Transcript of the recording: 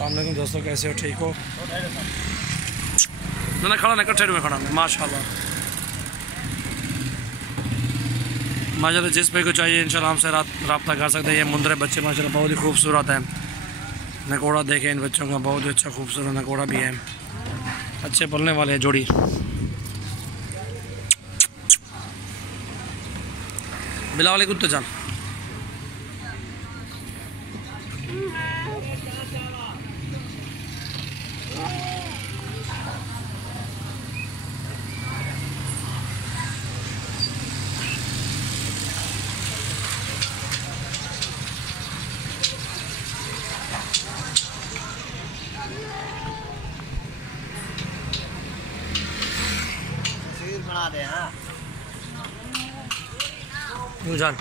अस्सलाम वालेकुम दोस्तों, कैसे हो? ठीक हो ना? खड़ा ना कट्ठे में खड़ा मैं माशाल्लाह। माशाल्लाह जिस पे को चाहिए इंशाल्लाह हमसे रब्ता कर सकते हैं। ये मुंदरे बच्चे माशाल्लाह बहुत ही खूबसूरत हैं। नकोड़ा देखें इन बच्चों का, बहुत ही अच्छा खूबसूरत नकोड़ा भी है। अच्छे पलने वाले हैं जोड़ी। बिला वाले कुत्ते जान बना दे। हाँ जान